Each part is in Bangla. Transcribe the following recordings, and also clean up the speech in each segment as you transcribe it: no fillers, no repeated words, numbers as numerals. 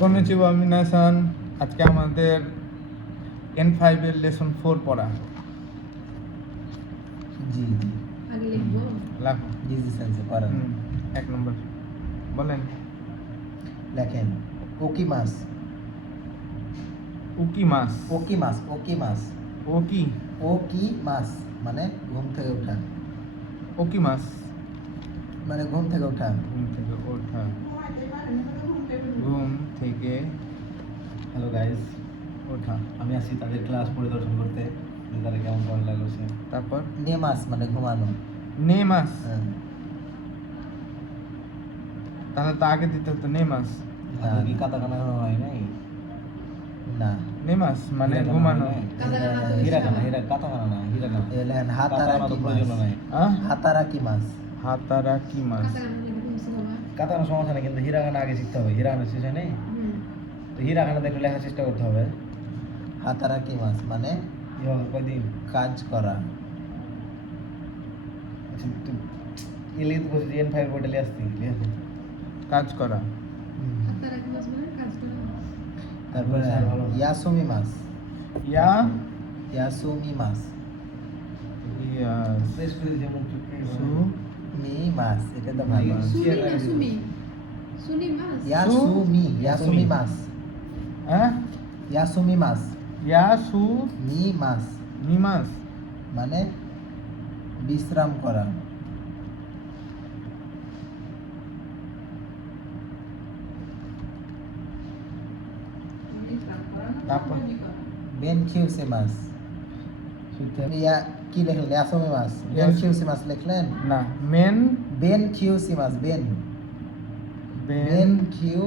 কন্নিচিওয়া মিনাসান, আজকে আমাদের N5 এর লেসন 4 পড়া। জি জি আগে লিখবো। লেখো। জি জি সেন্সে পড়েন। 1 নম্বর বলেন। লেখেন ওকি মাছ। উকি মাছ। ওকি মাছ। ওকি মাছ। ওকি ওকি মাছ মানে ঘুম থেকে ওঠা। ওকি মাছ মানে ঘুম থেকে ওঠা। ঘুম থেকে ওঠা। ঘুম থেকে হ্যালো গাইস, ওঠা। আমি আছি তাদের ক্লাস পরিদর্শন করতে, যে তারা কেমন পড়া লাগলো সে। তারপর নেমাস মানে ঘুমানো। নে মাছ। হ্যাঁ। তাহলে তো আগে দিতে হতো নে মাছ। আপনার কি কাতাকানা হয় নাই? না। নে মাছ মানে হিরাকানা ঘুমানো। হয় নাই? কাতাকানা তো হিরাকানা, ইশারা। কাতাকানা না, হিরাকানা। লেখেন কাতাকানা হাতারাকি তো মাছ। প্রয়োজন নাই। হাতারাকি মাছ। হাতারাকি মাছ। কাতাকানা লিখে দিছি বাবা। কাতাকানা সমস্যা নেই, কিন্তু হিরাকানা আগে শিখতে হবে। হিরাকানা শেষে নেই, তো হিরাকানাতে একটু লেখার চেষ্টা করতে হবে। হাতারাকি মাছ মানে কয়দিন কাজ করা। আচ্ছা তুই ইলিত বসে N5 হোটেলে আসতি কাজ করা। কাতারাকি মাছ মানে কাজ করা। তারপরে ইয়াসুমি মাছ। ইয়া ইয়াসুমি মাছ। ইয়া প্রেস করে দিছে মুখ সু মি মাছ, এটা তো ভালো। সুমি না সুমি? সুনি মাছ। ইয়াসুমি, ইয়াসুমি মাছ। হ্যাঁ ইয়াসুমি মাছ। ইয়া সু মি মাছ নি মাছ মানে বিশ্রাম করা। তারপর বেন খিউসি মাছ। ইয়া কি লিখলেন? ইয়াসুমি মাছ। বেন খিউসি মাছ লিখলেন না মেন বেন খিউসি মাছ। বেন বেন বেন কিউ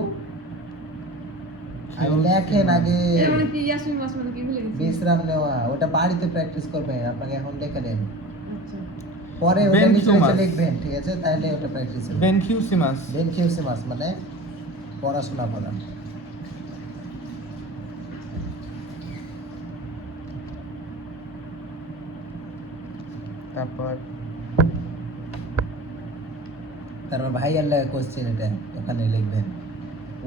আগে লেখেন আগে। এর মানে কি ইয়াসমিন মাছ মানে কি ভুলে গেছি? বিশ্রাম নেওয়া, ওটা বাড়িতে প্র্যাকটিস করবেন, আপনাকে এখন লেখা দেন। আচ্ছা। পরে ওটা বেন নিচে কিউ নিচে মাছ। লিখবেন, ঠিক আছে? তাহলে ওটা প্র্যাকটিস হবে। বেন কিউসি মাছ। বেন কিউসি মাছ মানে পড়াশোনা করা। তারপর তারপর ভাই আল্লাহ কোশ্চেন, এটা ওখানে লিখবেন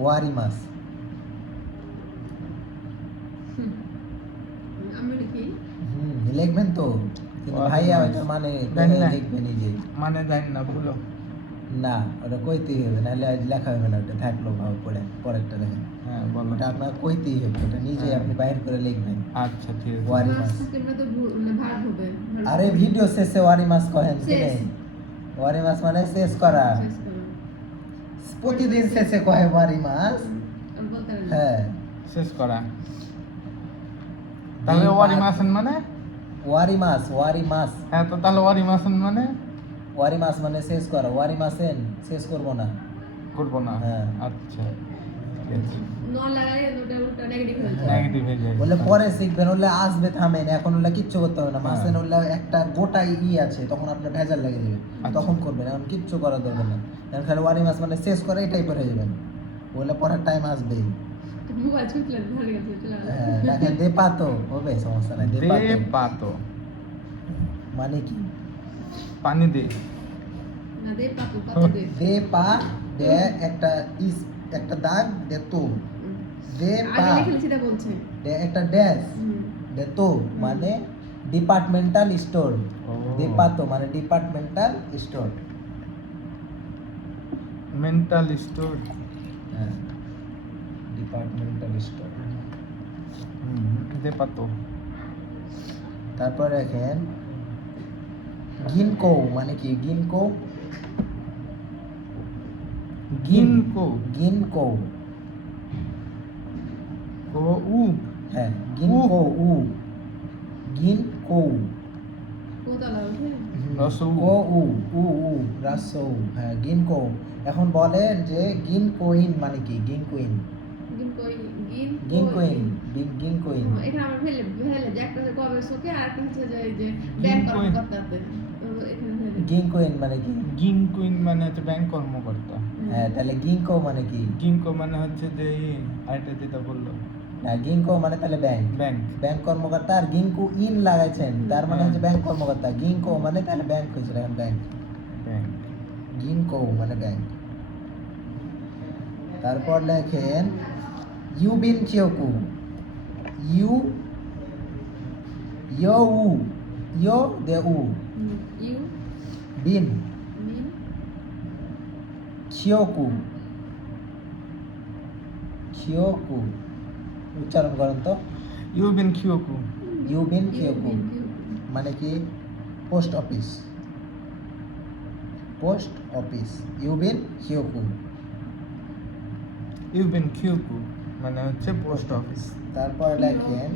ওয়ারি মাছ। আমি লিখি। লিখবেন তো, কিন্তু ওয়ারি ভাইয়া মাছ। ওইটা মানে জানি না। লিখবেন নিজে। মানে জানি না বলো। না, ওটা কইতেই হবে, নাহলে আজ লেখা হবে না, ওটা থাকলো ভাব পড়ে পরেরটা দেখেন। হ্যাঁ বলো। ওটা আপনার কইতেই হবে, ওটা নিজে হ্যাঁ। আপনি বাইর করে লিখবেন। আচ্ছা ঠিক আছে। ওয়ারি মাছ মাছ। থাকে না তো মানে ভার হবে। আরে ভিডিও শেষে ওয়ারি মাছ কহেন কি শেষ। নেই? ওয়ারি মাছ মানে শেষ করা। শেষ করো। প্রতিদিন শেষে কয় ওয়ারি মাছ। আর বলতে পারি না। হ্যাঁ। শেষ করা। তাহলে ওয়ারি মাসন মানে? ওয়ারি মাছ, ওয়ারি মাছ। হ্যাঁ তো তাহলে ওয়ারি মাসন মানে? ওয়ারি মাছ মানে শেষ করা। ওয়ারি মাছেন শেষ করব না। করবো না। হ্যাঁ। আচ্ছা ঠিক আছে। ন লাগালে ওটা ওটা নেগেটিভ হয়ে যায়। নেগেটিভ হয়ে যায়। বলে পরে শিখবেন, হলে আসবে থামেন, এখন হলে কিচ্ছু করতে হবে না। হ্যাঁ। মাছেন হলে একটা গোটাই আছে, তখন আপনার ভেজাল লেগে যাবে, আচ্ছা। তখন করবেন, এখন কিচ্ছু করার দরকার নেই। এখন খালি ওয়ারি মাছ মানে শেষ করে এটাই পরে যাবেন, বলে পরের টাইম আসবেই। মোবাইল ছুটলেন ধরে গেছে চলে গেল। হ্যাঁ, দেখেন দে পাতো হবে, সমস্যা নাই। দে দে পাতো পাতো মানে কি? পানি দে। না দে পাতু পাতু দে। দে পা দে একটা একটা দাগ দে তো। দে পা আগে লিখলে সেটা বলছে। দে একটা ড্যাশ হুম। দে তো মানে ডিপার্টমেন্টাল স্টোর। ও। দে পাতো মানে ডিপার্টমেন্টাল স্টোর। Mental store. হ্যাঁ, ডিপার্টমেন্টাল স্টোর। দে পাতো। তারপর দেখেন গিনকো মানে কি? গিনকো গিনকো। গিনকো ও উ। হ্যাঁ, গিনকো উ। গিনকো কোতলা উঠে। রসউ। ও উ উ উ রাসৌ। হ্যাঁ, গিনকো। এখন বলেন যে গিনকোইন মানে কি? গিনকোইন গিন কই গিন গিনকোইন গিনকোইন এখানে আমরা ফেলে ফেলে যে একটা কবে সোকে আর একটা হচ্ছে যে এই যে ব্যাংক গিনকোইন। কর্মকর্তাতে তো এখানে ফেলে গিনকোইন মানে কি? গিনকুইন মানে হচ্ছে ব্যাংক কর্মকর্তা। হ্যাঁ, তাহলে গিনকো মানে কি? গিনকো মানে হচ্ছে যে আরেকটা যেটা বললো না, গিনকো মানে তাহলে ব্যাংক। ব্যাংক। ব্যাংক কর্মকর্তা। আর গিনকো ইন লাগাইছেন, তার মানে হচ্ছে ব্যাংক কর্মকর্তা। গিনকো মানে তাহলে ব্যাংক হয়েছিল, এখন ব্যাংক। ব্যাংক। গিনকো মানে ব্যাংক। তারপর লেখেন ইউবিন কিয়োকু ইউ ইউ ইউ দে উ ইউ বিন বিন কিয়োকু কিয়োকু উচ্চারণ করেন তো ইউবিন কিয়োকু। ইউবিন কিয়োকু মানে কি পোস্ট অফিস পোস্ট অফিস ইউবিন কিয়োকু ইউবিন কিয়োকু মানে হচ্ছে পোস্ট অফিস। তারপরে লেখেন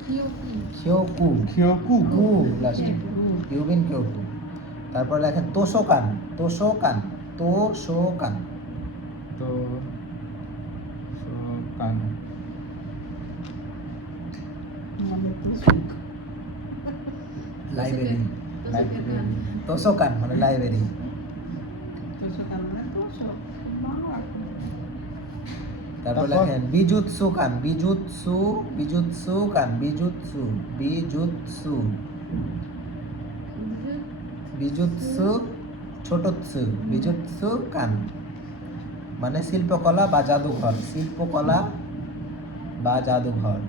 কিয়োকি কিয়োকু কিয়োকু কু লাস্ট ইউবিন কিয়োকু তারপর লেখেন তোশোকান তোশোকান তোশোকান তো কান লাইব্রেরি লাইব্রেরি। তোশোকান মানে লাইব্রেরি তারপর তারপর? লেখেন বিজুৎসুকান বিজুৎসুকান বিজুৎসু ছোটৎসু বিজুৎসুকান মানে শিল্পকলা বা জাদুঘর শিল্পকলা বা জাদুঘর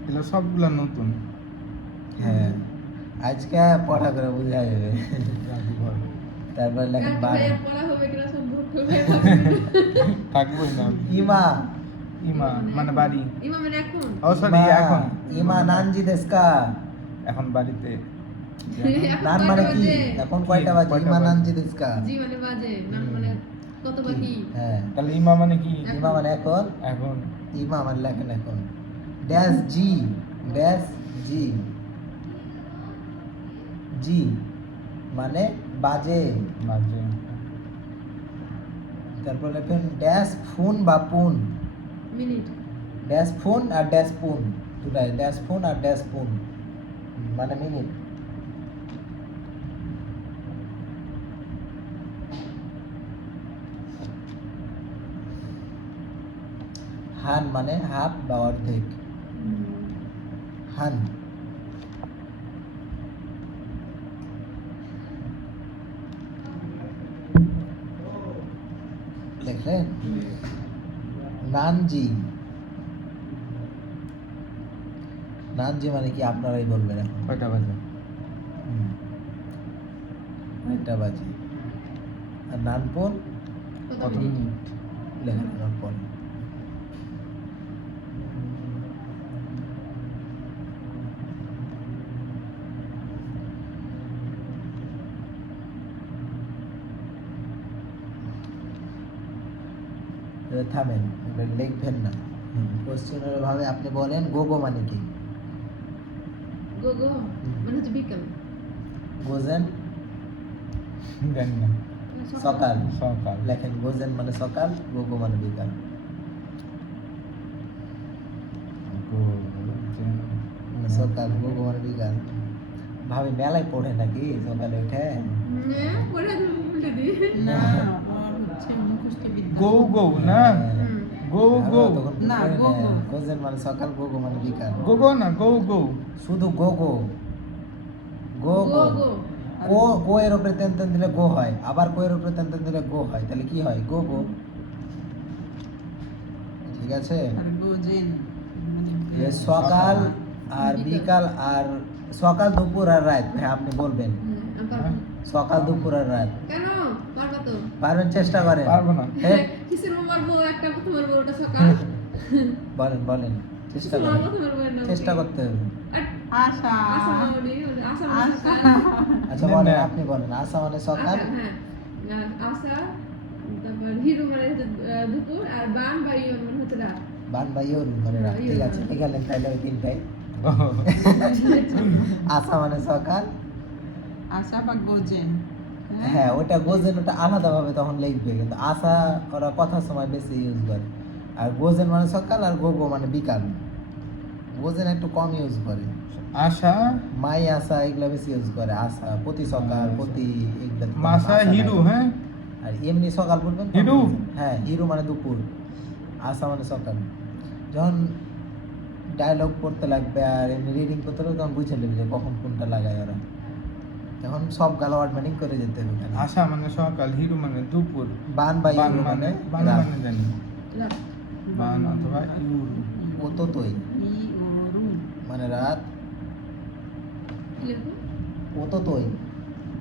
এগুলো সবগুলো নতুন। হ্যাঁ আজকে পড়া করে বোঝা যাবে জাদুঘর তারপর লেখেন বারো পড়া হবে কিনা সব ভুল করে থাকবোই না। ইমা ইমা মানে বাড়ি। ইমামের এখন ও সরি এখন ইমা নানজি দেস্কা এখন বাড়িতে। এখন নান কয়টা মানে কি বাজে? এখন কয়টা বাজে কয়টা ইমা বাজে? নানজি দেস্কা জি মানে বাজে নান মানে কত বাকি হ্যাঁ তাহলে ইমা মানে কি? ইমা মানে এখন এখন ইমা মানে লেখেন এখন ড্যাশ জি জি মানে বাজে বাজে। তারপর লেখেন ড্যাশ ফোন বা পুন মিনিট ড্যাশ ফোন আর ড্যাশ পুন দুটাই ড্যাশ ফোন আর ড্যাশ পুন মানে মিনিট হান মানে হাফ বা অর্ধেক হান দেখলেন নানজি নানজি মানে কি আপনারাই বলবেন এখন কয়টা বাজে? কয়টা বাজে আর নানপুন কত কত মিনিট মিনিট? লেখেন নানপুন থামেন লিখবেন না কোশ্চেনের ভাবে আপনি বলেন গোগো মানে কি গো গো মানে হচ্ছে বিকাল গোজেন জানি না। মানে সকাল সকাল। লেখেন গোজেন মানে সকাল গোগো মানে বিকাল মানে সকাল গোগো মানে বিকাল ভাবি মেলায় পড়ে নাকি সকালে উঠে হ্যাঁ পড়ে তুমি উল্টে দি না ওর হচ্ছে মুখস্থ বিদ্যা গো গো না গো গো না, গোগো। গোজেন মানে সকাল গোগো মানে বিকাল গো গো না গো গো। শুধু গোগো গো গোগো গো কো কো এর উপরে তেন তেন দিলে গো হয় আবার কো এর উপরে তেন তেন দিলে গো হয় তাহলে কি হয় গো গো ঠিক আছে আর গোজেন মানে এ সকাল আর বিকাল আর সকাল দুপুর আর রাত হ্যাঁ আপনি বলবেন সকাল দুপুর আর রাত কেন পারবা তো পারবেন চেষ্টা করেন পারবো না। হ্যাঁ কিসের মারবো একটা প্রথমের বউটা সকাল বলেন বলেন চেষ্টা কিসের করেন প্রথমের বউয়ের নাম চেষ্টা করতে হবে আশা আশা মামনি আশা মানে আশা সকাল আচ্ছা বলেন আপনি বলেন আসা মানে সকাল আশা, হ্যাঁ আর আশা তারপর হিরো মানে হচ্ছে দুপুর আর বান বা ইয়ন মানে হচ্ছে রাত বান বা ইয়রু মানে রাত ঠিক আছে ঠিক আছে তাহলে ওই তিনটাই আসা মানে সকাল আশা বা গোজেন হ্যাঁ ওটা গোজেন ওটা আলাদাভাবে তখন লিখবে কিন্তু আসা ওরা কথার সময় বেশি ইউজ করে আর গোজেন মানে সকাল আর গোগো মানে বিকাল গোজেন একটু কম ইউজ করে আশা মাই আসা এগুলা বেশি ইউজ করে আসা প্রতি সকাল প্রতি এগুলা তো মাসা আসা হিরু লাগে। হ্যাঁ আর এমনি সকাল বলবেন তখন হিরু? গোজেন। হ্যাঁ হিরু মানে দুপুর আসা মানে সকাল যখন ডায়লগ পড়তে লাগবে আর এমনি রিডিং করতে লাগবে তখন বুঝে নেবে যে কখন কোনটা লাগায় ওরা এখন সব গালা ওয়ার্ড মিনিং করে যেতে হবে এখানে। আশা মানে সকাল, হিরু মানে দুপুর, বান বা বান ইউরো মানে মানে বান রাত। মানে জানি রাত। বান অথবা ইউরু। ওতোতই ই ওরু মানে রাত, কি লেখো? ওতোতই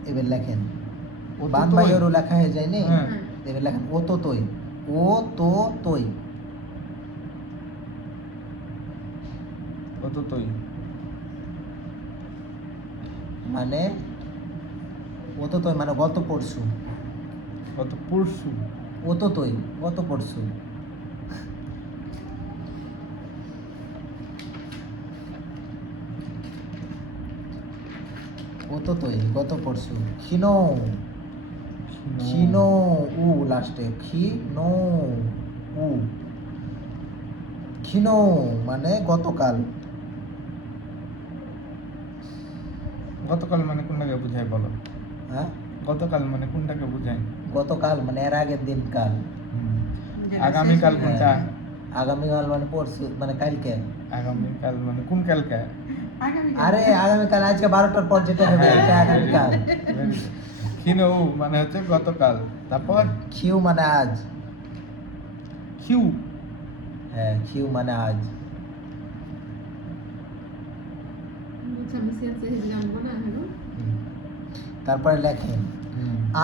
এবার লেখেন। ওতোতই। বান বা ইউরো লেখা হয়ে যায় নি, হ্যাঁ। এবার লেখেন ওতোতই, ওতোতই অততই মানে ওতোতই মানে গত পরশু, গত পরশু, ওতোতই গত পরশু। ওতোতই গত পরশু। ক্ষীণ, ক্ষীণ উ লাস্টে, ক্ষীণ উ, ক্ষীণ মানে গতকাল। গতকাল মানে কোনটাকে বুঝায় বলো? হ্যাঁ, গতকাল মানে কোনটাকে বুঝায়? গতকাল মানে এর আগের দিন কাল। যেটা আগামীকাল শেষ হয়ে কোনটা? হ্যাঁ, আগামীকাল মানে পরশু মানে কালকে। আগামীকাল মানে কোন কালকে? আগামীকাল। আরে আগামীকাল আজকে 12টার পর যেটা হবে হ্যাঁ, এটা আগামীকাল। ক্ষীণ মানে হচ্ছে গতকাল, তারপর খিউ মানে আজ। খিউ, হ্যাঁ, খিউ মানে আজ। 26 से জানবো না হলো। হুম। তারপরে লেখেন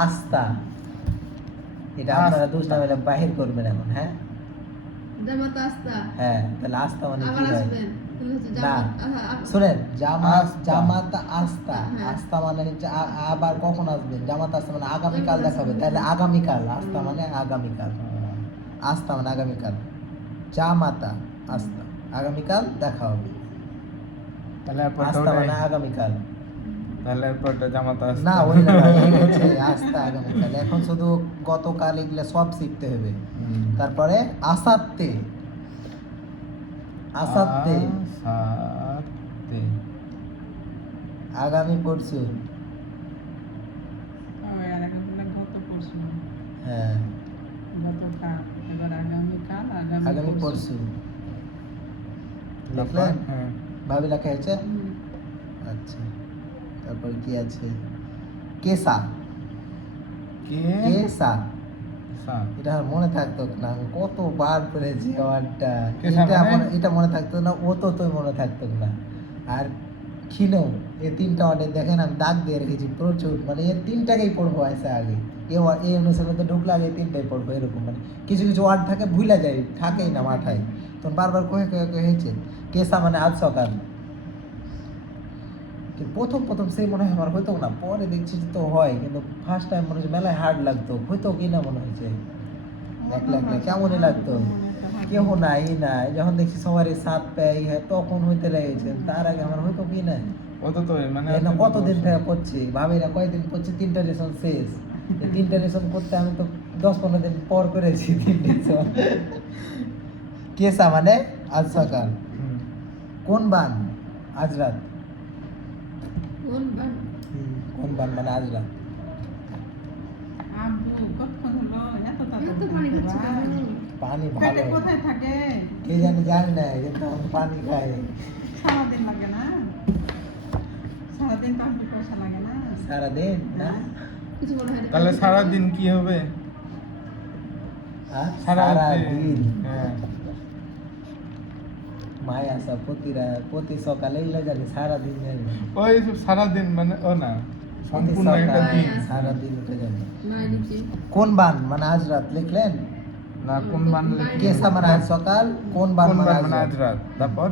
আস্তা, এটা আপনারা আস্তা। দুষ না মিলে বাহির করবেন এখন। হ্যাঁ জামাত আস্তা। হ্যাঁ, তাহলে আস্তা মানে কি আবার হয়? আসবেন। তাহলে হচ্ছে না, জামাত শুনেন, জামাত, আস্তা। জামাত আস্তা, হ্যাঁ। আস্তা মানে হচ্ছে আবার কখন আসবেন, জামাত আস্তা মানে আগামীকাল যখন দেখাবে, আসবেন। তাহলে আগামীকাল, আস্তা মানে আগামীকাল, আস্তা মানে আগামীকাল, জামাতা আস্তা আগামীকাল দেখা হবে, তাহলে এরপরটা আস্তা ওটাই। মানে আগামীকাল। তাহলে এরপরটা জামাতা আসতা। না ওই না ভাই, এই হচ্ছে আস্তা আগামীকাল। এখন শুধু গতকাল এগুলো সব শিখতে হবে। তারপরে আসাতে, আসাতে আসাতে, আগামী পরশু। ও, এর আগে বললাম গত পরশু, হ্যাঁ, গতকাল, এবার আগামীকাল, আগামী পরশু তারপর লিখলেন? হ্যাঁ, ভাবি লেখা হয়েছে? আচ্ছা, তারপর কি আছে? কেসা, কে কেসা, সা, এটা আমার মনে থাকতো না, আমি কতবার পড়েছি ওয়ার্ডটা। কেসা এটা মানে? এটা মনে থাকতো না, ও তো মনে থাকতো না। আর ক্ষীণ, এই তিনটা ওয়ার্ডে দেখেন আমি দাগ দিয়ে রেখেছি প্রচুর, মানে এই তিনটাকেই পড়বো আসে আগে। এই অনুসারে তো ঢুকলে আগে তিনটাই পড়বো, এরকম মানে কিছু কিছু ওয়ার্ড থাকে ভুলে যায়, থাকেই না মাথায়, তখন বারবার কয়ে কয়ে কয়ে হয়েছে। কেসা মানে আজ সকাল। প্রথম প্রথম সেই মনে হয় আমার হইতো না, পরে দেখছি যে তো হয়, কিন্তু ফার্স্ট টাইম মনে হচ্ছে মেলায় হার্ড লাগতো, হইতো কি না মনে হয়েছে, একলা একলা কেমনই লাগতো, কেউ নাই নাই, যখন দেখছি সবারই সাত পেয়ে হয় তখন হইতে লেগেছে, তার আগে আমার হইতো কি না। অততই মানে এই না হচ্ছে কতদিন বছর। থেকে পড়ছি, ভাবি না কয়দিন পড়ছি, 3টা লেসন শেষ। এই 3টা লেসন করতে আমি তো 10-15 দিন পর করেছি 3 লেসন। কেসা মানে আজ সকাল। হুম। কোন বান? আজ রাত। কোন বান? কোন বান মানে আজ রাত। আব্বু কতক্ষণ হলো, এত এত তাড়াতাড়ি পানি খাবে খাচ্ছে ভাই? কেন? পানি পেটে ভালো কোথায় থাকে? কে জানি, জানি না, কিন্তু আমি পানি খাই সারাদিন লাগে না? সারাদিন তো আব্বু পয়সা লাগে না? সারাদিন না। কিছু মনে হয় না। তাহলে সারাদিন কি হবে? হ্যাঁ, সারাদিন সারাদিন হ্যাঁ, মায়া সব প্রতি সকালে এগুলো জানি, সারাদিন জানি না। ওই সব সারাদিন মানে ও না, প্রতি সম্পূর্ণ একটা সকালে, দিন। সারাদিন ওটা জানি। মায়ের নিচে। কোন বান মানে আজ রাত লিখলেন? না কোন বান লিখলেন? কেসা মানে আজ সকাল, কোন বান কোন মানে বান আজ মানে রাত। আজ রাত, তারপর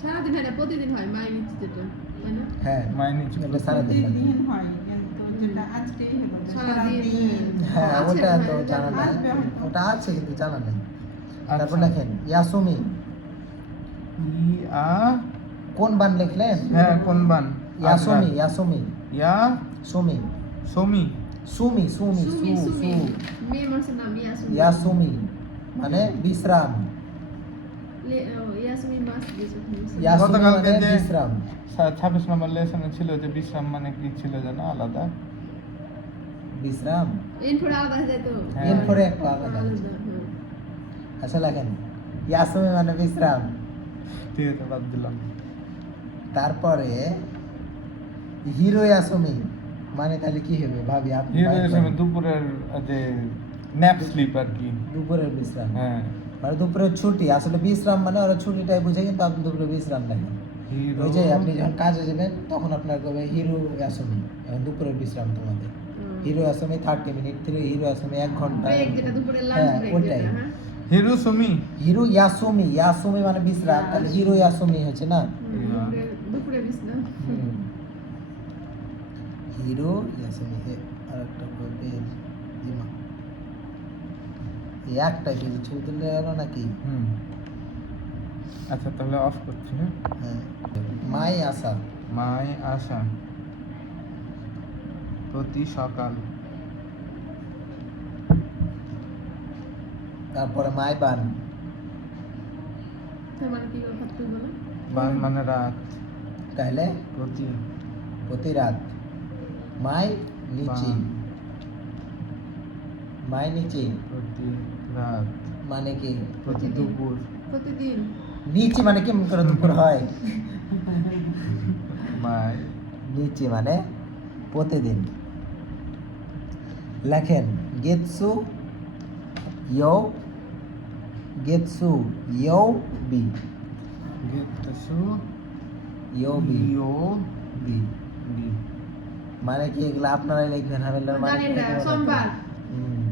সারাদিন হয় না, প্রতিদিন হয় মায়ের নিচে যেটা, তাই না? হ্যাঁ, মাইনে ছিল। এটা সারাদিন লাগে। প্রতিদিন হয়, কিন্তু যেটা আজকেই হলো, সারাদিন, সারাদিন। হ্যাঁ, আছে ওটা মনে তো হয়, জানা নাই, আসবে হয়তো। ওটা আছে কিন্তু জানা নেই। আচ্ছা। তারপর লেখেন ইয়াসুমি, ইয়া, কোন বান লিখলেন? হ্যাঁ কোন বান? আজ রাত। ইয়াসুমি, ইয়াসুমি, ইয়া সুমি, সমি, সুমি, সুমি, সুমি সু, সুমি সু, মেয়ে মানুষের নাম ইয়াসুমি। ইয়াসুমি মানে বিশ্রাম, ইয়াসুমি মাস দিয়েছে। ইয়াসুমি গতকালকে মানে যে- বিশ্রাম। 26 নম্বর লেসনে ছিল যে বিশ্রাম মানে কি ছিল জানো আলাদা? বিশ্রাম এরপরে আলাদা হয়ে যায় তো। হ্যাঁ। এরপরে একটু আলাদা। হ্যাঁ। আচ্ছা লেখেন ইয়াসুমি মানে বিশ্রাম। ঠিক আছে বাদ দিলাম। তারপরে হিরো ইয়াসুমি, মানে তাহলে কি হবে ভাবি আপনি হিরো বাইর এসএম করেন। দুপুরের যে ন্যাপ স্লিপ আর কি। দুপুরের বিশ্রাম হ্যাঁ মানে দুপুরের ছুটি আসলে বিশ্রাম মানে ওরা ছুটিটাই বুঝে কিন্তু আপনি দুপুরে বিশ্রাম নেন হিরো ওই যে আপনি যখন কাজে যাবেন তখন আপনার কবে হিরো অ্যাসমি এখন দুপুরের বিশ্রাম তোমাদের হিরো অ্যাসমি 30 মিনিট থেকে হিরো অ্যাসমি 1 ঘন্টা ব্রেক যেটা দুপুরে লাঞ্চ হ্যাঁ, ব্রেক ওটাই। যেটা হ্যাঁ হিরো সুমি হিরো ইয়াসুমি ইয়াসুমি মানে বিশ্রাম তাহলে হিরো ইয়াসুমি হচ্ছে না দুপুরে বিশ্রাম হুম। হিরো ইয়াসুমি আর একটা কবে ইমা এই একটাই পেজ ছবি তুললে গেল নাকি হুম আচ্ছা তাহলে অফ করছি হ্যাঁ হ্যাঁ মাই আসা মাই আশা প্রতি সকাল তারপরে মাই বান তার মানে কি কথা তুই বলো বান মানে রাত তাহলে প্রতি প্রতি রাত মাই নিচে বান মাই নিচে প্রতি রাত মানে কি প্রতি দুপুর প্রতিদিন নিচে মানে কেমন করে দুপুর হয় মাই নিচে মানে প্রতিদিন লেখেন গেটসু ইয়ো বি গেতসু ইয়ো বি ইও বি বি মানে কি এগুলো আপনারাই লিখবেন আমি মানে জানি না সোমবার হুম।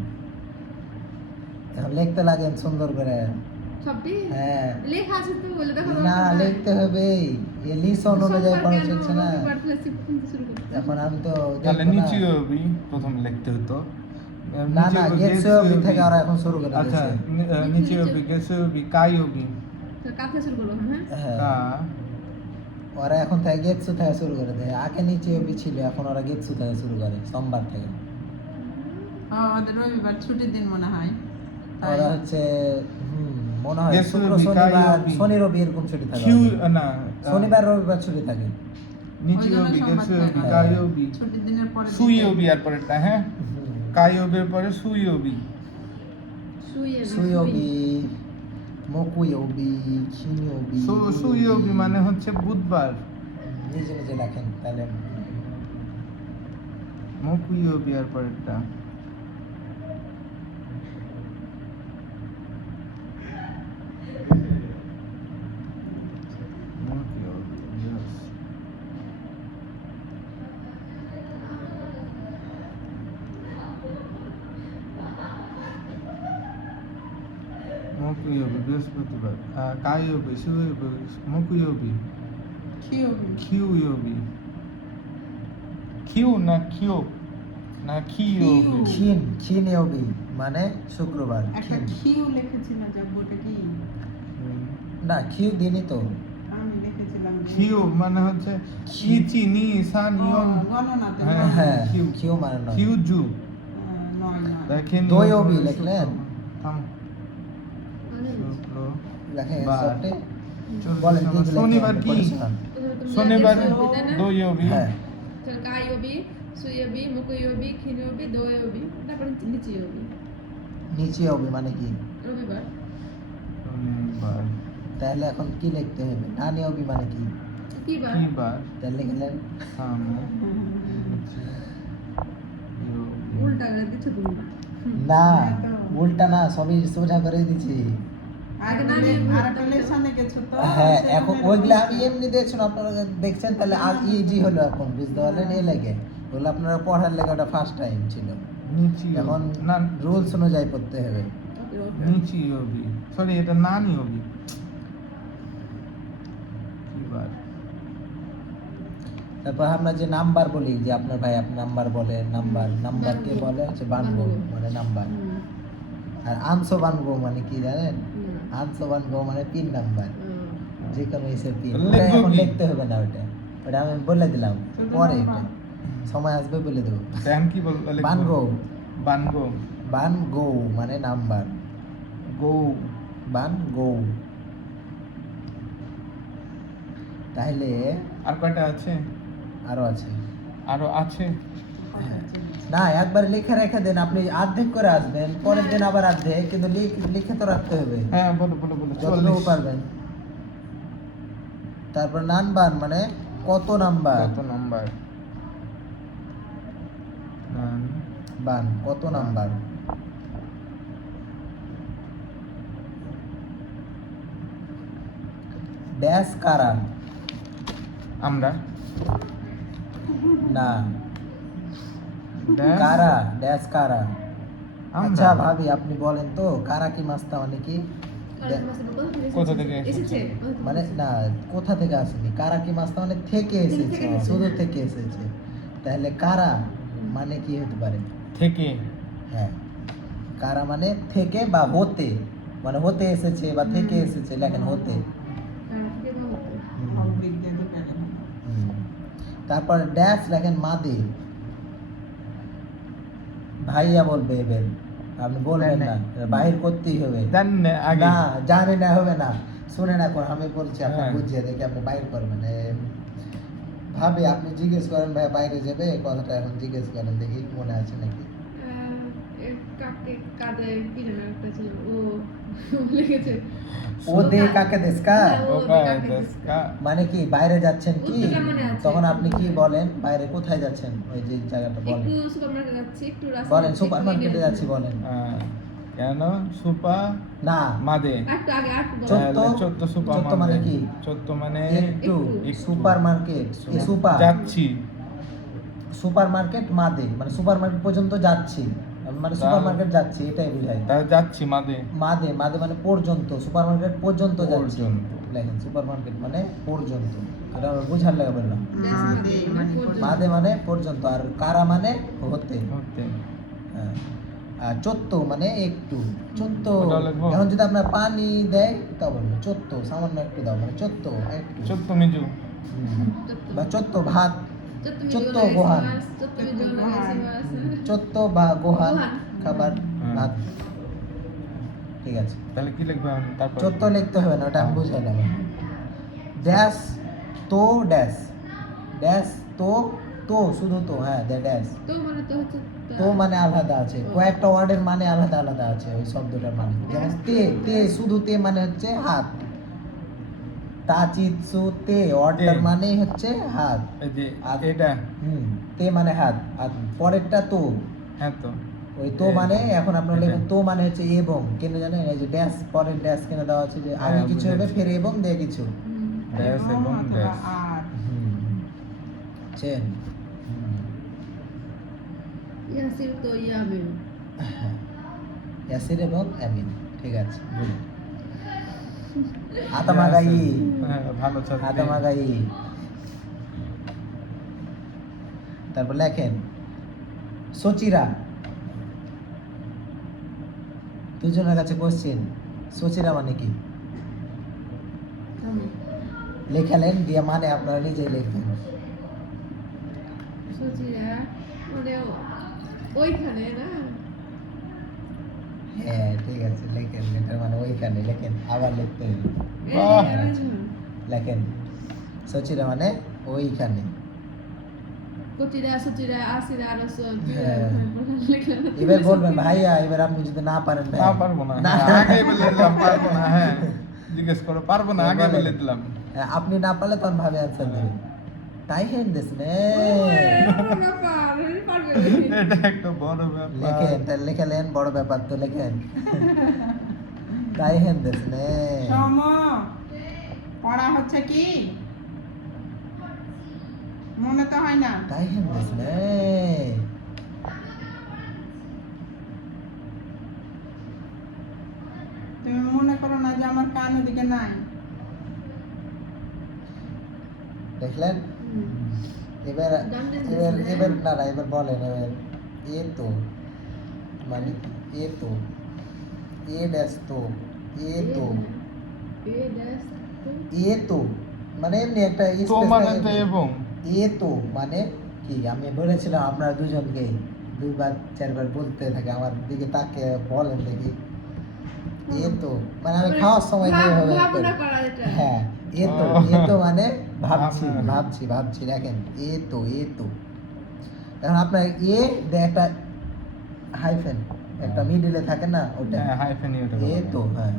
এখন লিখতে লাগেন সুন্দর করে সবটি হ্যাঁ লেখা আছে তো বলে দেখো না লিখতে হবে এ লিসন অনুযায়ী পড়া চলছে না এখন আমি তো তাহলে দেখবো না। নিচিও বি প্রথম লিখতে হতো না না গেটসু বি থেকে ওরা এখন শুরু করে আচ্ছা দিয়েছে নিচিও বি গেসু বি কাইও বি কাছে শুরু করবো হ্যাঁ হ্যাঁ কা ওরা এখন থেকে গেটসু থেকে শুরু করে দেয় আগে নিচে অবধি ছিল এখন ওরা গেটসু থেকে শুরু করে সোমবার থেকে আমাদের রবিবার ছুটির দিন মনে হয় তাই ওরা হচ্ছে মনে হয় গেটসু শুক্র বি, শনিবার কাইও বি। শনি রবি এরকম ছুটি থাকে কিউ ওদের। না শনিবার রবিবার ছুটি থাকে নিচিও বি গেসু বি কাইও বি ছুটির দিনের পরে সুইও বি আর পরেরটা হ্যাঁ কাইও বির পরে সুইও বি সুয়োবি মকুয়োবি খিনিয়োবি সুইও বি মানে হচ্ছে বুধবার নিজে নিজে লেখেন তাহলে মকুইও বি আর পরেরটা মকুইও বি, yes. মকুইও বি বৃহস্পতিবার কাইও বি সুইও বি মকুইও বি খিওবি কিউইও বি কিউ না কিউ না কিউ বি খিনিয়োবি মানে শুক্রবার একটা খিন খিউ লিখেছিল যে বোর্ডে কি না খিউ দিনই তো আমি লিখেছিলাম যে- কিউ মানে হচ্ছে ইচি নি সান ও, ইয়ন গণনাতে হ্যাঁ, হ্যাঁ খিউ। খিউ মানে নয় কিউজু নয় নয় দেখেন দোয়োবি লিখলেন? থাম শুক্র লেখেন বার। শর্টে চলবে বলেন কি সময়। শনিবার কি শনিবার দোয়োবি হ্যাঁ কাইওবি সুইওবি মুকুইওবি খিনিওবি দোয়োবি তারপরে নিচিওবি নিচে হবে মানে কি রবিবার শনিবার তাহলে এখন কি লিখতে হবে নানি হবে মানে কি কি বার কি বার তাহলে লিখলেন থাম উল্টা করে দিচ্ছ তুমি না উল্টা না সবই সোজা করে দিছি আগে না, আর একটা লেসনে গেছো তো হ্যাঁ সেখানে- এখন ওইগুলো আমি এমনি দেখছেন আপনারা দেখছেন তাহলে আর ইজি হলো এখন বুঝতে পারলেন এই লাগে ওগুলো আপনারা পড়ার লেগে ওটা ফার্স্ট টাইম ছিল নিচি এখন না রুলস অনুযায়ী পড়তে হবে নিচি হবি সরি এটা নানি হবি কি বার তারপর আমরা যে নাম্বার বলি যে আপনার ভাই আপনার নাম্বার বলে নাম্বার কে বলে হচ্ছে বানগো মানে নাম্বার আর আনসো বানগো মানে কি জানেন আনসো বানগো মানে পিন নাম্বার যে কোনো এসে পিন লিখবো এখন কি? লিখতে হবে না ওটা ওটা আমি বলে দিলাম পরে এটা সময় আসবে বলে দেবো এখন কি বল বানগো বানগো বানগো মানে নাম্বার গো বানগো তাহলে আর কয়টা আছে আরো আছে আরো আছে না একবার লিখে রেখে দেন আপনি অর্ধেক করে আসবেন পরের দিন আবার অর্ধেক কিন্তু লিখে তো রাখতে হবে হ্যাঁ বলো বলো বলো যতটুকু পারবেন তারপর নাম্বার মানে কত নাম্বার কত নাম্বার বান কত নাম্বার? ড্যাশ কারা? আমরা না, ড্যাশ কারা ড্যাশ কারা? আমরা। আচ্ছা ভাবি আপনি বলেন তো কারা কি মাস্তা মানে কি? কোথা থেকে এসেছে? মানে না, কোথা থেকে আসেনি, কারা কি মাস্তা মানে থেকে এসেছে, থেকে এসেছে। শুধু থেকে এসেছে। তাহলে কারা মানে কি হতে পারে? থেকে হ্যাঁ, কারা মানে থেকে বা হতে, মানে হতে এসেছে বা থেকে এসেছে, লেখেন হতে। হুম। অবলিক দিয়ে দিবেন। হুম। তারপর ড্যাশ লেখেন মাদে। ভাইয়া বলবে এবার, আপনি বলবেন না, বাহির করতেই হবে। জানেন না আগে না জানি না, হবে না, শুনেন এখন আমি বলছি, আপনি হ্যাঁ। বুঝিয়ে দেখি আপনি বাইর করবেন। ভাবি আপনি জিজ্ঞেস করেন ভাই বাইরে যাবে, কথাটা এখন জিজ্ঞেস করেন দেখি মনে আছে নাকি। কাদের কি নাম একটা ছিল, ও লিখেছে ও দে কাকে দেশকা, ওকা দেশকা মানে কি বাইরে যাচ্ছেন কি? উত্তরটা মনে আছে। তখন আপনি কি বলেন, বাইরে কোথায় যাচ্ছেন, ওই যে জায়গাটা বলেন। একটু সুপারমার্কেট যাচ্ছি, একটু রাস্তা বলেন যাচ্ছি, সুপার একটু মার্কেটে এগিয়ে যাচ্ছি বলেন। কেন সুপা না, মাদে একটু আগে একটু বলো। চোদ্দ। চোদ্দ সুপা চোদ্দ মানে কি? চোদ্দ মানে একটু একটু। সুপার মার্কেট, সুপার যাচ্ছি সুপার মার্কেট মাদে মানে সুপার মার্কেট পর্যন্ত যাচ্ছি, মানে সুপার মার্কেট যাচ্ছি এটাই বোঝায়। তাহলে যাচ্ছি মাদে মাদে মাদে মানে পর্যন্ত, সুপার মার্কেট পর্যন্ত যাচ্ছি। পর্যন্ত। লেখেন সুপার মার্কেট মানে পর্যন্ত, এটা আমরা বুঝার লাগে বললাম। মাদে মানে পর্যন্ত। মাদে মানে পর্যন্ত, আর কারা মানে হতে। হতে হ্যাঁ। আর চোত্ত মানে একটু, চোত্ত। ওটাও লিখবো? এখন যদি আপনার পানি দেয় তা বলবো চোত্ত, সামান্য একটু দাও, মানে চোত্ত একটু। চোদ্দ মিজু হুম। বা চোত্ত ভাত, চোদ্দ গোহান। চোত্ত বা গোহান গোহান। খাবার হুম। ভাত। ঠিক আছে, তাহলে কি লিখবো আমি তারপর চোত্ত লিখতে হবে না, ওটা আমি হ্যাঁ। বুঝে নেব। ড্যাশ তো ড্যাশ, ড্যাশ তো, তো শুধু তো, হ্যাঁ ড্যাশ। তো মানে তো হচ্ছে তো মানে আলাদা আছে, কয়েকটা ওয়ার্ডের মানে আলাদা আলাদা আছে ওই শব্দটার মানে। যেমন তে, তে শুধু তে মানে হচ্ছে হাত, তাচিৎসু তে ওয়ার্ডটার তে। মানে হচ্ছে হাত। এই যে আর- এটা তে মানে হাত, আর পরেরটা তো। হ্যাঁ তো ওই তো মানে এখন আপনারা এটা। লিখুন তো মানে হচ্ছে এবং, কেন জানেন এই যে ড্যাশ, পরের ড্যাশ কেন দেওয়া আছে যে আগে হ্যাঁ, কিছু হবে বুঝেছি। ফের এবং দিয়ে কিছু। ড্যাশ এবং অথবা ড্যাশ আর। চেন। ইয়াসির তো ইয়ামিন। ইয়াসির এবং আমিন, ঠিক আছে গুড। আতামাগাই, হ্যাঁ, ভালো ছাত্র আতামাগাই। তারপর লেখেন সচিরা। দুজনের কাছে কোশ্চেন, সচিরা মানে কি? আমি লেখালেন দিয়ে মানে আপনারা নিজেই লিখবেন। সুচিরা মানে ওইখানে না, হ্যাঁ ঠিক আছে, লেখেন, এটার মানে ওইখানে লেখেন, আবার লিখতে হবে। বাহ। লেখেন সচিরা মানে ওইখানে। কচিরা সুচিরা আসিরা আরস হ্যাঁ। লিখলাম। এবার বলবেন ভাইয়া, এবার আপনি যদি না পারেন না পারবো না আগে বলে দিলাম পারবো না। হ্যাঁ জিজ্ঞেস করো পারবো না আগে বলে দিলাম হ্যাঁ, আপনি না পারলে তখন ভাবে অ্যান্সার দেবেন। তাই হেন দেশ নে এটা একটা বড় ব্যাপার লেখেন, তাহলে লেখালেন বড় ব্যাপার তো লেখেন। তাই হেন দেশ নে সম পড়া হচ্ছে কি মনে তো হয় না। তাই হেন দেশ নে। তুমি মনে করো না যে আমার কান ওদিকে নাই। দেখলেন? এবার জানতেন দেশ এবার নে। এবার না না এবার বলেন, এবার এ তো মানে কি? এ তো, এ ড্যাশ তো, এ তো, এ তো মানে এমনি একটা তো space মানে থাকে তো এমনি। এবং এ তো মানে কি? আমি বলেছিলাম আপনারা দুজনকে দুবার চারবার বলতে থাকে, আমার দিকে তাকে বলেন দেখি। এ তো মানে আমি খাওয়ার সময় যেভাবে ভাবনা করি। করা এটা। হ্যাঁ এ তো মানে ভাবছি ভাবনা। ভাবছি ভাবছি। দেখেন এ তো, এ তো। এখন আপনার এ দে একটা হাইফেন, একটা মিডিলে থাকে না ওটা। হ্যাঁ হাইফেনি ওটা এ তো, হ্যাঁ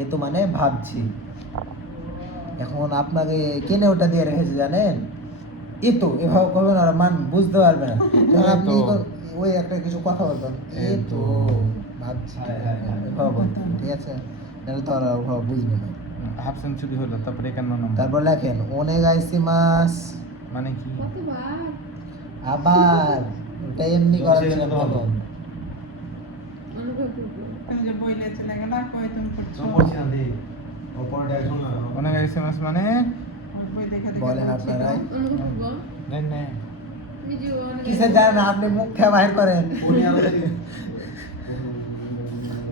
এ তো মানে ভাবছি। এখন আপনাকে কেনে ওটা দিয়ে রেখেছে জানেন? এ তো এভাবে করবেন আর মান বুঝতে পারবে না। যখন এ আপনি তো। ওই একটা কিছু কথা বলতাম এই তো ভাবছি এভাবে বলতাম, ঠিক আছে, নাহলে তো আর ওভাবে বুঝবে না। হাফ সেঞ্চুরি হলো, তারপরে 51 নম্বর। তারপর লেখেন ওনেগাইসিমাস, মানে কি? কতবার? আবার ওটা এমনি করার জন্য বলুন। অনুভব করবো। তুমি যে বইলে চলে গেলা, কই তুমি করছো? ওনেগাইসিমাস মানে ওই বই দেখা দেখা বলেন করছি। আপনারাই। অনুভব করবো। জানি না। তুমি যে অনেক- কিসে জানেন না, আপনি মুখ খেয়ে বাইর করেন।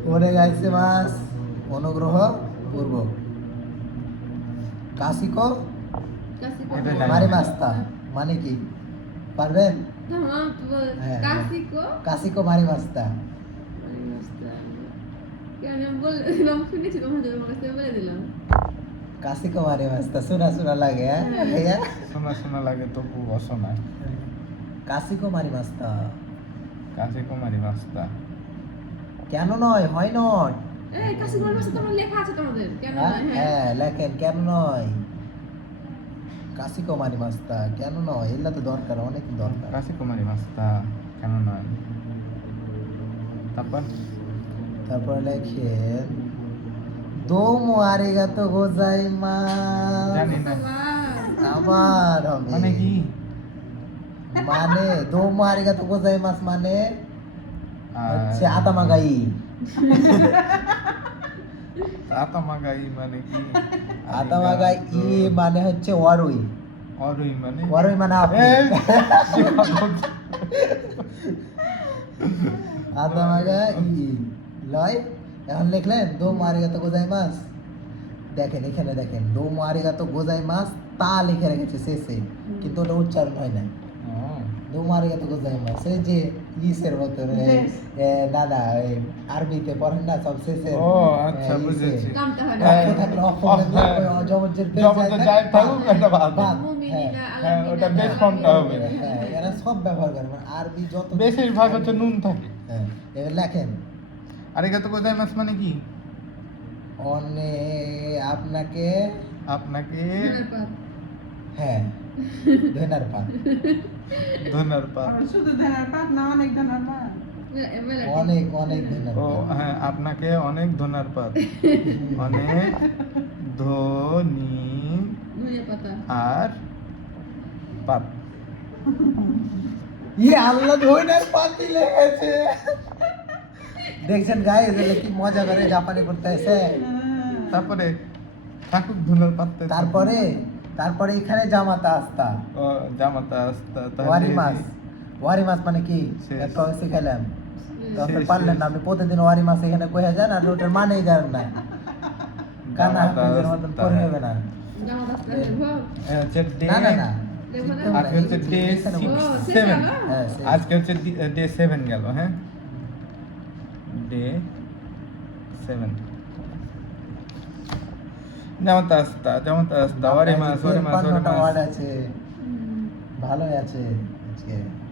ওনেগাইসিমাস অনুগ্রহ পূর্বক, কাসিকো কাশি এটা করবো। জানি। মারিমাস্তা মানে কি পারবেন? হ্যাঁ, তো বল। হ্যাঁ। কাশিকো? কাসিকো মারিমাস্তা, আরে মাস্টার। কেন আমি বললাম, শুনেছি তোমার কাছে বলে দিলাম। কাসিকো মারিমাস্তা শোনা শোনা লাগে, হ্যাঁ ভাইয়া? শোনা শোনা লাগে তবু অশোনা। কাসিকো মারিমাস্তা কাছে কুমারী মাস্তা। কেন নয়, হয় নয়? এই কাশি করবো তোমার লেখা আছে তোমাদের কেন হ্যাঁ নয়? হ্যাঁ হ্যাঁ লেখেন কেন নয়, কাসিকো মারিমাস্তা কেন নয়, এগুলা তো দরকার, অনেক দরকার। কাছে কুমারী মাস্তা কেন নয়? তারপর তারপরে লেখেন দোমো আরিগাতো গোজাইমাস, জানি না। কতবার? আবার হবে মানে কি? মানে দোমো আরিগাতো গোজাইমাস মানে হচ্ছে আর আতামাগাই। আতামাগাই মানে কি? আতামাগাই ই মানে হচ্ছে ওয়ারুই, অরুই মানে ওয়ারুই মানে আপনি। এই! আতামাগাই ই লয়, এখন লিখলেন দোমো আরিগাতো গোজাইমাস। দেখেন এখানে দেখেন দোমো আরিগাতো গোজাইমাস তা লিখে রেখেছে শেষে, কিন্তু ওটা উচ্চারণ হয় না। ও, দোমো আরিগাতো গোজাইমাস এই যে ইসের মতন না না এই আরবিতে পড়েন না সব শেষে। ও, আচ্ছা, বুঝেছি। কামটা হয় না। হ্যাঁ, থাকলে অফ হ্যাঁ। জবরজের জবরদস্ত যায় থাকুক, একটা বাদ। মুমিনিনা, হ্যাঁ, ওটা আলামিনা, বেশ ফর্মটা হবে। হ্যাঁ এরা সব ব্যবহার করে, মানে আরবি যত বেশিরভাগ হচ্ছে নুন থাকে। হ্যাঁ এবার লেখেন আরিগাতো গোজাইমাস মানে কি? অনে আপনাকে, আপনাকে ধন্যবাদ। হ্যাঁ ধন্যার পাত, ধন্যার পাত। আর শুধু ধানের পাত না, অনেক ধানের পাত। মেলা অনেক অনেক ধন্যার ও পাত। হ্যাঁ, আপনাকে অনেক ধন্যার পাত। অনেক ধনী ধনিয়া পাতা। আর পাত। ইয়ে আল্লাহ ধন্যার পাত লেগেছে। দেখছেন গাইস এগুলো কি মজা করে জাপানি করতে এসে। তারপরে থাকুক ধন্যার পাত। তারপরে তারপরে এখানে জামাতা আস্তা, ও, জামাতা আস্তা, তাহলে- ওয়ারি মাস। ওয়ারি মাস মানে কি শেষ। একটু আগে শিখাইলাম তো আপনি শেষ, পারলেন শেষ। না, আপনি প্রতিদিন ওয়ারি মাস এখানে কয়ে যান আর ওটার মানেই জানেন না, কানা জামাতা হাফিজের মতন আস্তা। পড়ে হবে না। জামাত আসতে হবে। এ হচ্ছে ডে, না না না দেখো না। আজকে হচ্ছে ডে ও, শেষ 7। হলো? হ্যাঁ, শেষ। আজকে হচ্ছে ডে 7 গেল, হ্যাঁ, ডে 7। জামাতা আস্তা, জামাতা আস্তা, ওয়ারি মাস, ওয়ারি মাস, ওয়ারি পান্নটা মাস। ওয়ার্ড আছে, হুম। ভালোই আছে আজকে।